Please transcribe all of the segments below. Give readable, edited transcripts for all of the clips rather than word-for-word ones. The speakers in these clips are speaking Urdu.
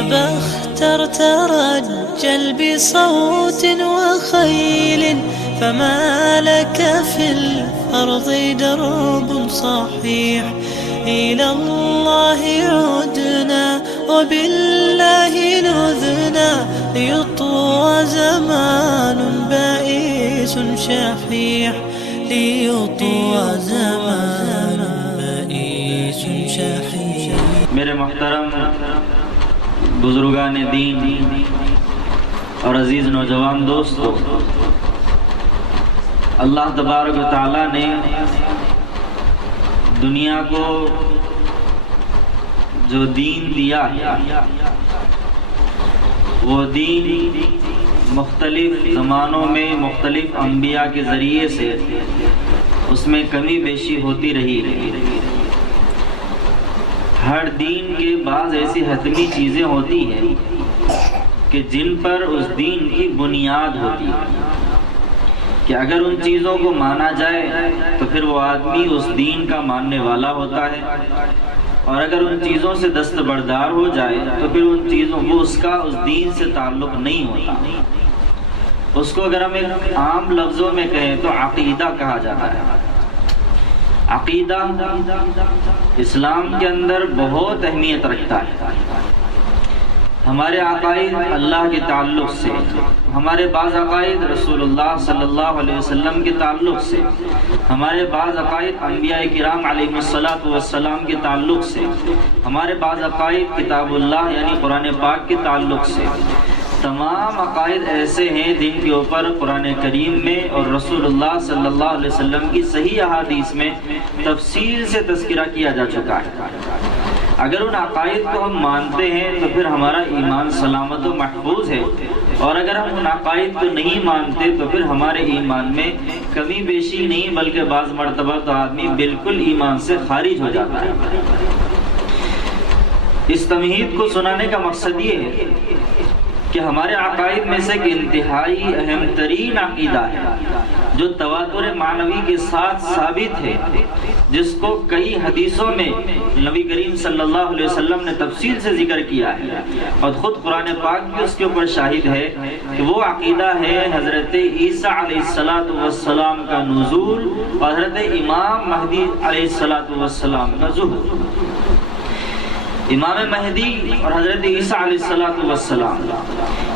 أبا اخترت رجل بصوت وخيل فما لك في الأرض درب صحيح إلى الله عدنا وبالله نذنا ليطوى زمان بائس شحيح ليطوى زمان بائس شحيح. میرے محترم بزرگان دین اور عزیز نوجوان دوستو، اللہ تبارک و تعالیٰ نے دنیا کو جو دین دیا ہے وہ دین مختلف زمانوں میں مختلف انبیاء کے ذریعے سے اس میں کمی بیشی ہوتی رہی ہے. ہر دین کے بعض ایسی حتمی چیزیں ہوتی ہیں کہ جن پر اس دین کی بنیاد ہوتی ہے کہ اگر ان چیزوں کو مانا جائے تو پھر وہ آدمی اس دین کا ماننے والا ہوتا ہے، اور اگر ان چیزوں سے دستبردار ہو جائے تو پھر ان چیزوں وہ اس کا اس دین سے تعلق نہیں ہوتا. اس کو اگر ہم ایک عام لفظوں میں کہیں تو عقیدہ کہا جاتا ہے. عقیدہ اسلام کے اندر بہت اہمیت رکھتا ہے. ہمارے عقائد اللہ کے تعلق سے، ہمارے بعض عقائد رسول اللہ صلی اللہ علیہ وسلم کے تعلق سے، ہمارے بعض عقائد انبیاء کرام علیہ السلام کے تعلق سے، ہمارے بعض عقائد کتاب اللہ یعنی قرآن پاک کے تعلق سے. تمام عقائد ایسے ہیں جن کے اوپر قرآن کریم میں اور رسول اللہ صلی اللہ علیہ وسلم کی صحیح احادیث میں تفصیل سے تذکرہ کیا جا چکا ہے. اگر ان عقائد کو ہم مانتے ہیں تو پھر ہمارا ایمان سلامت و محفوظ ہے، اور اگر ہم ان عقائد کو نہیں مانتے تو پھر ہمارے ایمان میں کمی بیشی نہیں بلکہ بعض مرتبہ تو آدمی بالکل ایمان سے خارج ہو جاتا ہے. اس تمہید کو سنانے کا مقصد یہ ہے کہ ہمارے عقائد میں سے ایک انتہائی اہم ترین عقیدہ ہے جو تواتر معنوی کے ساتھ ثابت ہے، جس کو کئی حدیثوں میں نبی کریم صلی اللہ علیہ وسلم نے تفصیل سے ذکر کیا ہے، اور خود قرآن پاک بھی اس کے اوپر شاہد ہے کہ وہ عقیدہ ہے حضرت عیسیٰ علیہ السلام کا نزول اور حضرت امام مہدی علیہ السلام کا ظہور. امام مہدی اور حضرت عیسیٰ علیہ السلام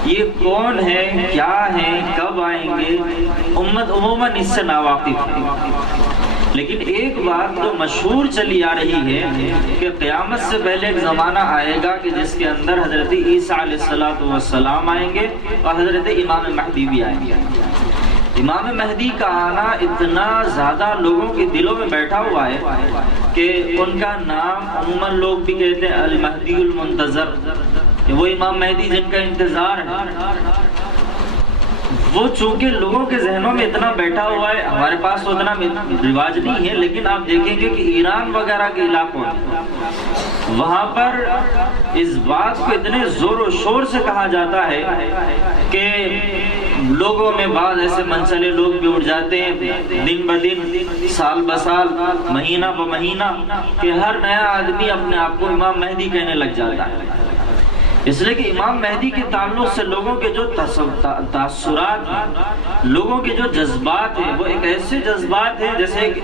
یہ کون ہے، کیا ہیں، کب آئیں گے، امت عموماً اس سے ناواقف ہے. لیکن ایک بات جو مشہور چلی آ رہی ہے کہ قیامت سے پہلے ایک زمانہ آئے گا کہ جس کے اندر حضرت عیسیٰ علیہ السلام آئیں گے اور حضرت امام مہدی بھی آئیں گے. امام مہدی کا آنا اتنا زیادہ لوگوں کے دلوں میں بیٹھا ہوا ہے کہ ان کا نام عموماً لوگ بھی کہتے ہیں المہدی المنتظر، کہ وہ امام مہدی جن کا انتظار ہے. وہ چونکہ لوگوں کے ذہنوں میں اتنا بیٹھا ہوا ہے، ہمارے پاس تو اتنا رواج نہیں ہے، لیکن آپ دیکھیں گے کہ ایران وغیرہ کے علاقوں میں وہاں پر اس بات کو اتنے زور و شور سے کہا جاتا ہے کہ لوگوں میں بعض ایسے منچلے لوگ بھی اٹھ جاتے ہیں دن بدن، سال بسال، مہینہ بمہینہ، کہ ہر نیا آدمی اپنے آپ کو امام مہدی کہنے لگ جاتا ہے. اس لیے کہ امام مہدی کے تعلق سے لوگوں کے جو تاثرات ہیں، لوگوں کے جو جذبات ہیں، وہ ایک ایسے جذبات ہیں جیسے ایک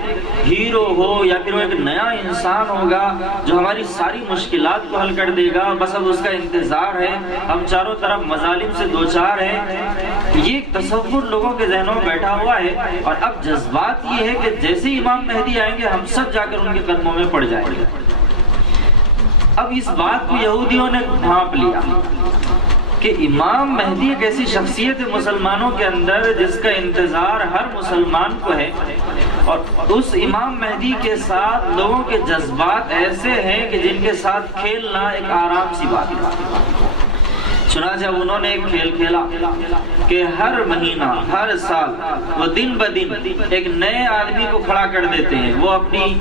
ہیرو ہو یا پھر وہ ایک نیا انسان ہوگا جو ہماری ساری مشکلات کو حل کر دے گا، بس اب اس کا انتظار ہے، ہم چاروں طرف مظالم سے دوچار ہیں. یہ ایک تصور لوگوں کے ذہنوں میں بیٹھا ہوا ہے، اور اب جذبات یہ ہے کہ جیسے امام مہدی آئیں گے ہم سب جا کر ان کے قدموں میں پڑ جائیں گے. اب اس بات کو یہودیوں نے ڈھانپ لیا کہ امام مہدی ایک ایسی شخصیت ہے مسلمانوں کے اندر جس کا انتظار ہر مسلمان کو ہے، اور اس امام مہدی کے ساتھ لوگوں کے جذبات ایسے ہیں کہ جن کے ساتھ کھیلنا ایک آرام سی بات ہے. چنانچہ انہوں نے ایک کھیل کھیلا کہ ہر مہینہ، ہر سال وہ دن بدن ایک نئے آدمی کو کھڑا کر دیتے ہیں. وہ اپنی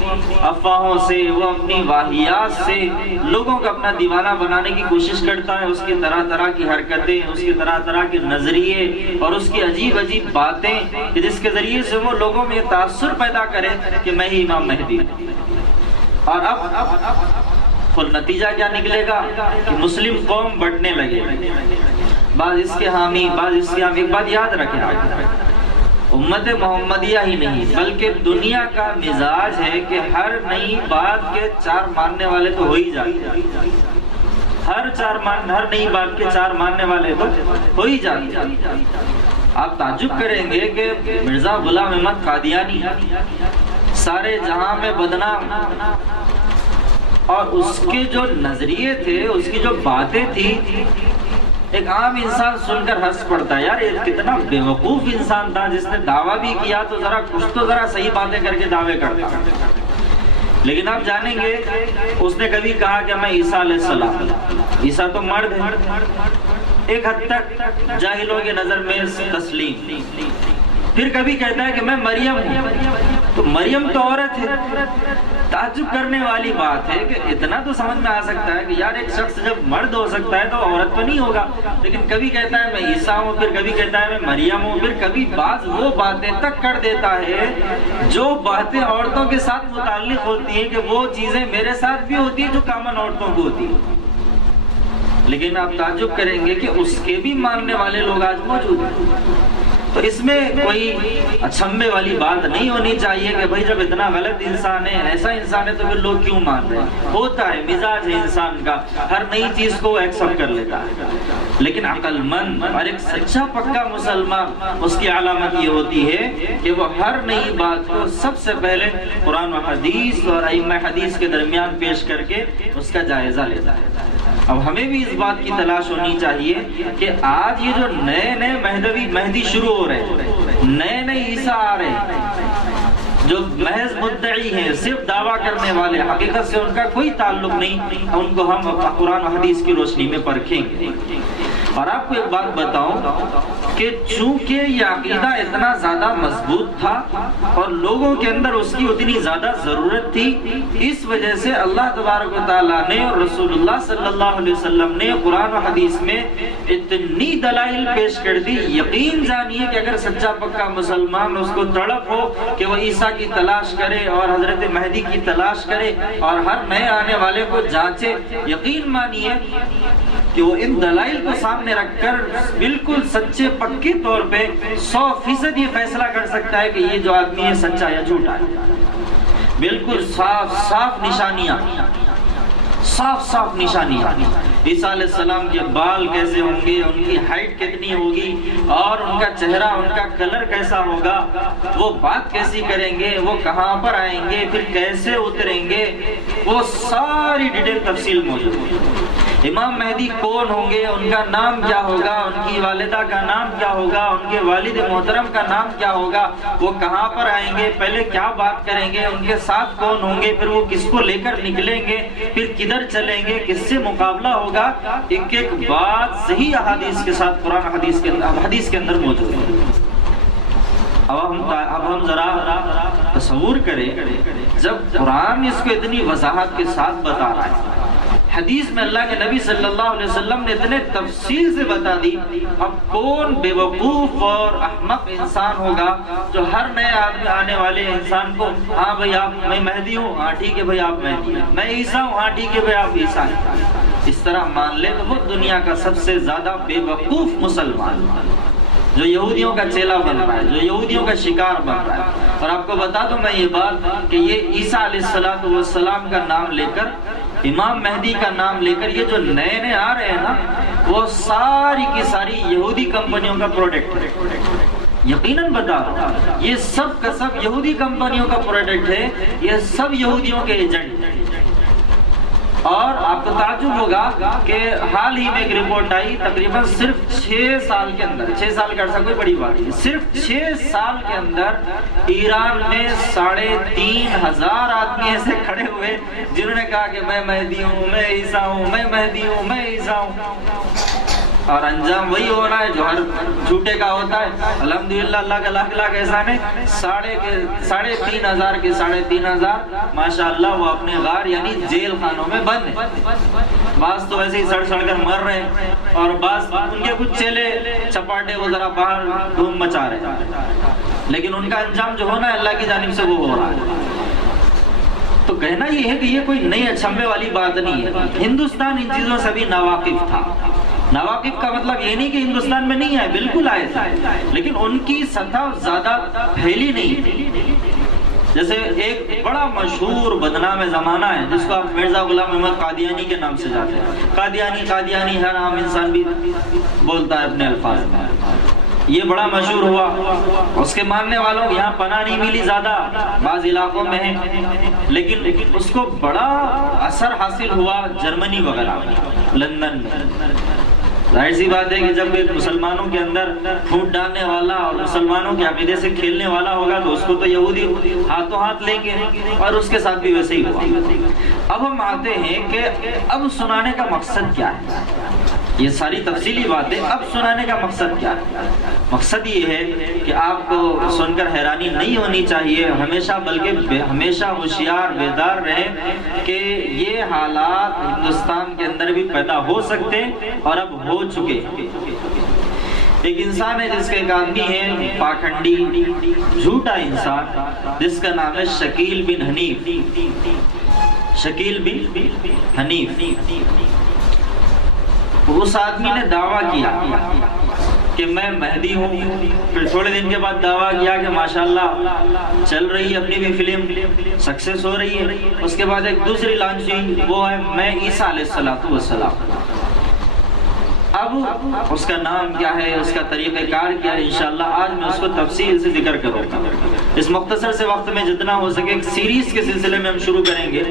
افواہوں سے، وہ اپنی واہیات سے لوگوں کو اپنا دیوانہ بنانے کی کوشش کرتا ہے. اس کی طرح طرح کی حرکتیں، اس کی طرح طرح کے نظریے اور اس کی عجیب عجیب باتیں کہ جس کے ذریعے سے وہ لوگوں میں تاثر پیدا کرے کہ میں ہی امام مہدی ہوں. اور اب اور نتیجہ کیا نکلے گا کہ مسلم قوم بٹنے لگے، بعض اس کے حامی، بعض اس کے حامی۔ ایک بات یاد رکھیں، امت محمدیہ ہی نہیں بلکہ دنیا کا مزاج ہے کہ ہر نئی بات کے چار ماننے والے تو ہو ہی جاتے ہیں، ہر نئی بات کے چار ماننے والے تو ہو ہی جاتے ہیں۔ آپ تعجب کریں گے کہ مرزا غلام احمد قادیانی سارے جہاں میں بدنام، اور اس کے جو نظریے تھے، اس کی جو باتیں تھی، ایک عام انسان سن کر ہنس پڑتا ہے، یار یہ کتنا بیوقوف انسان تھا جس نے دعویٰ بھی کیا تو ذرا صحیح باتیں کر کے دعوے کرتا۔ لیکن آپ جانیں گے اس نے کبھی کہا کہ میں عیسیٰ علیہ السلام، عیسیٰ تو مرد ہے، ایک حد تک جاہلوں کی نظر میں تسلیم۔ پھر کبھی کہتا ہے کہ میں مریم ہوں، تو مریم تو عورت ہے۔ تعجب کرنے والی بات ہے کہ اتنا تو سمجھ میں آ سکتا ہے کہ یار ایک شخص جب مرد ہو سکتا ہے تو عورت تو نہیں ہوگا، لیکن کبھی کہتا ہے میں عیسیٰ ہوں، پھر کبھی کہتا ہے میں مریم ہوں، پھر کبھی بعض وہ باتیں تک کر دیتا ہے جو باتیں عورتوں کے ساتھ متعلق ہوتی ہیں کہ وہ چیزیں میرے ساتھ بھی ہوتی ہیں جو کامن عورتوں کو ہوتی ہیں۔ لیکن آپ تعجب کریں گے کہ اس کے بھی ماننے والے لوگ آج موجود ہیں۔ تو اس میں کوئی اچھمبے والی بات نہیں ہونی چاہیے کہ بھائی جب اتنا غلط انسان ہے، ایسا انسان ہے، تو پھر لوگ کیوں مان رہے ہیں؟ ہوتا ہے، مزاج ہے انسان کا، ہر نئی چیز کو ایکسپٹ کر لیتا ہے۔ لیکن عقل مند اور ایک سچا پکا مسلمان، اس کی علامت یہ ہوتی ہے کہ وہ ہر نئی بات کو سب سے پہلے قرآن و حدیث اور ائمہ حدیث کے درمیان پیش کر کے اس کا جائزہ لیتا ہے۔ اب ہمیں بھی اس بات کی تلاش ہونی چاہیے کہ آج یہ جو نئے مہدی شروع ہو رہے ہیں، نئے عیسیٰ آ رہے ہیں، جو محض مدعی ہیں، صرف دعویٰ کرنے والے، حقیقت سے ان کا کوئی تعلق نہیں، ان کو ہم قرآن و حدیث کی روشنی میں پرکھیں گے۔ اور آپ کو ایک بات بتاؤں کہ چونکہ یہ عقیدہ اتنا زیادہ مضبوط تھا اور لوگوں کے اندر اس کی اتنی زیادہ ضرورت تھی، اس وجہ سے اللہ تبارک و تعالیٰ نے اور رسول اللہ صلی اللہ علیہ وسلم نے قرآن و حدیث میں اتنی دلائل پیش کر دی۔ یقین جانیے کہ اگر سچا پکا مسلمان اس کو تڑپ ہو کہ وہ عیسیٰ کی تلاش کرے اور حضرت مہدی کی تلاش کرے اور ہر نئے آنے والے کو جانچے، یقین مانیے کہ وہ ان دلائل کو سامنے رکھ کر بالکل سچے پکے طور پہ 100% یہ فیصلہ کر سکتا ہے کہ یہ جو آدمی ہے سچا یا جھوٹا ہے۔ بالکل صاف نشانیاں، عیسیٰ علیہ السلام کے بال کیسے ہوں گے، ان کی ہائٹ کتنی ہوگی، اور ان کا چہرہ، ان کا کلر کیسا ہوگا، وہ بات کیسی کریں گے، وہ کہاں پر آئیں گے، پھر کیسے اتریں گے، وہ ساری ڈیٹیل تفصیل موجود ہے۔ امام مہدی کون ہوں گے، ان کا نام کیا ہوگا، ان کی والدہ کا نام کیا ہوگا، ان کے والد محترم کا نام کیا ہوگا، وہ کہاں پر آئیں گے، پہلے کیا بات کریں گے، ان کے ساتھ کون ہوں گے، پھر وہ کس کو لے کر نکلیں گے، پھر کدھر چلیں گے، کس سے مقابلہ ہوگا، ایک ایک بات صحیح احادیث کے ساتھ قرآن حدیث کے اندر موجود ہے۔ اب ہم ذرا تصور کریں، جب قرآن اس کو اتنی وضاحت کے ساتھ بتا رہا ہے، حدیث میں اللہ کے نبی صلی اللہ علیہ وسلم نے اتنے تفصیل سے بتا دی، اب کون بے وقوف اور احمق انسان ہوگا جو ہر نئے آدمی آنے والے انسان کو، ہاں بھائی آپ، میں مہدی ہوں، ہاں ٹھیک ہے بھائی آپ مہدی ہیں، میں عیسیٰ ہوں، ہاں ٹھیک ہے بھائی آپ عیسیٰ ہیں، اس طرح مان لے تو وہ دنیا کا سب سے زیادہ بے وقوف مسلمان جو یہودیوں کا چیلا بن رہا ہے، جو یہودیوں کا شکار بن رہا ہے۔ اور آپ کو بتا دوں میں یہ بات کہ یہ عیسیٰ علیہ السلام کا نام لے کر، امام مہدی کا نام لے کر، یہ جو نئے آ رہے ہیں نا، وہ ساری کی ساری یہودی کمپنیوں کا پروڈکٹ ہے۔ یقیناً بتا رہا ہوں، یہ سب کا سب یہودی کمپنیوں کا پروڈکٹ ہے، یہ سب یہودیوں کے ایجنٹ ہیں۔ اور آپ کو تعجب ہوگا کہ حال ہی میں ایک رپورٹ آئی، تقریباً صرف 6 سال کے اندر، 6 سال کا عرصہ کوئی بڑی بات نہیں، صرف 6 سال کے اندر ایران میں 3500 آدمی ایسے کھڑے ہوئے جنہوں نے کہا کہ میں مہدی ہوں، میں عیسیٰ ہوں، میں مہدی ہوں، میں عیسیٰ ہوں۔ اور انجام وہی ہو رہا ہے جو ہر جھوٹے کا ہوتا ہے۔ الحمدللہ اللہ کا لاکھ لاکھ احسان ہے، 3500 کے 3500 ماشاءاللہ وہ اپنے غار یعنی جیل خانوں میں بند ہیں۔ بعض تو ایسے ہی سڑ کر مر رہے ہیں، اور بعض ان کے کچھ چیلے چپاٹے وہ ذرا باہر دھوم مچا رہے ہیں، لیکن ان کا انجام جو ہونا ہے اللہ کی جانب سے وہ ہو رہا ہے۔ تو کہنا یہ ہے کہ یہ کوئی نئی اچھمبے والی بات نہیں ہے. ہندوستان ان چیزوں سے بھی ناواقف تھا. ناواقف کا مطلب یہ نہیں کہ ہندوستان میں نہیں آئے، بالکل آئے تھے، لیکن ان کی سطح زیادہ پھیلی نہیں تھی. جیسے ایک بڑا مشہور بدنام زمانہ ہے جس کو آپ مرزا غلام احمد قادیانی کے نام سے جاتے ہیں. قادیانی قادیانی ہر عام انسان بھی بولتا ہے اپنے الفاظ میں. یہ بڑا مشہور ہوا، اس کے ماننے والوں کو یہاں پناہ نہیں ملی زیادہ، بعض علاقوں میں ہے، لیکن اس کو بڑا اثر حاصل ہوا جرمنی وغیرہ میں، لندن میں. ظاہر سی بات ہے کہ جب ایک مسلمانوں کے اندر پھوٹ ڈالنے والا اور مسلمانوں کے عقیدے سے کھیلنے والا ہوگا تو اس کو تو یہودی ہاتھوں ہاتھ لیں گے، اور اس کے ساتھ بھی ویسے ہی ہوا. اب ہم آتے ہیں کہ اب سنانے کا مقصد کیا ہے. یہ ساری تفصیلی باتیں اب سنانے کا مقصد کیا ہے. مقصد یہ ہے کہ آپ کو سن کر حیرانی نہیں ہونی چاہیے ہمیشہ، بلکہ ہمیشہ ہوشیار بیدار رہیں کہ یہ حالات ہندوستان کے اندر بھی پیدا ہو سکتے اور اب ہو چکے. ایک انسان ہے جس کا ایک آدمی ہے پاکھنڈی جھوٹا انسان جس کا نام ہے شکیل بن حنیف. شکیل بن حنیف. اس آدمی نے دعویٰ کیا کہ میں مہدی ہوں. پھر تھوڑے دن کے بعد دعویٰ کیا کہ ماشاءاللہ چل رہی ہے اپنی بھی فلم، سکسیس ہو رہی ہے. اس کے بعد ایک دوسری لانچ ہوئی، وہ ہے میں عیسیٰ علیہ السلام. اب اس کا نام کیا ہے، اس کا طریقہ کار کیا ہے، انشاءاللہ آج میں اس کو تفصیل سے ذکر کروں گا. اس مختصر سے وقت میں جتنا ہو سکے ایک سیریز کے سلسلے میں ہم شروع کریں گے،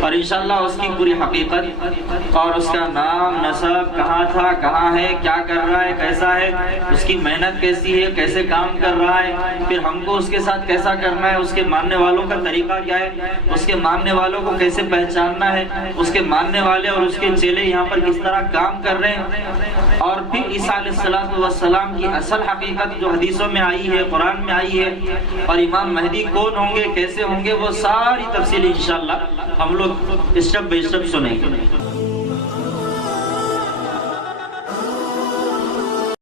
اور انشاءاللہ اس کی پوری حقیقت اور اس کا نام نسب کہاں تھا، کہاں ہے، کیا کر رہا ہے، کیسا ہے، اس کی محنت کیسی ہے، کیسے کام کر رہا ہے، پھر ہم کو اس کے ساتھ کیسا کرنا ہے، اس کے ماننے والوں کا طریقہ کیا ہے، اس کے ماننے والوں کو کیسے پہچاننا ہے، اس کے ماننے والے اور اس کے چیلے یہاں پر کس طرح کام کر رہے ہیں، اور پھر عیسیٰ علیہ السلام کی اصل حقیقت جو حدیثوں میں آئی ہے، قرآن میں آئی ہے، اور امام مہدی کون ہوں گے، کیسے ہوں گے، وہ ساری تفصیل انشاءاللہ ہم لوگ اسٹیپ بائی اسٹیپ سنیں گے.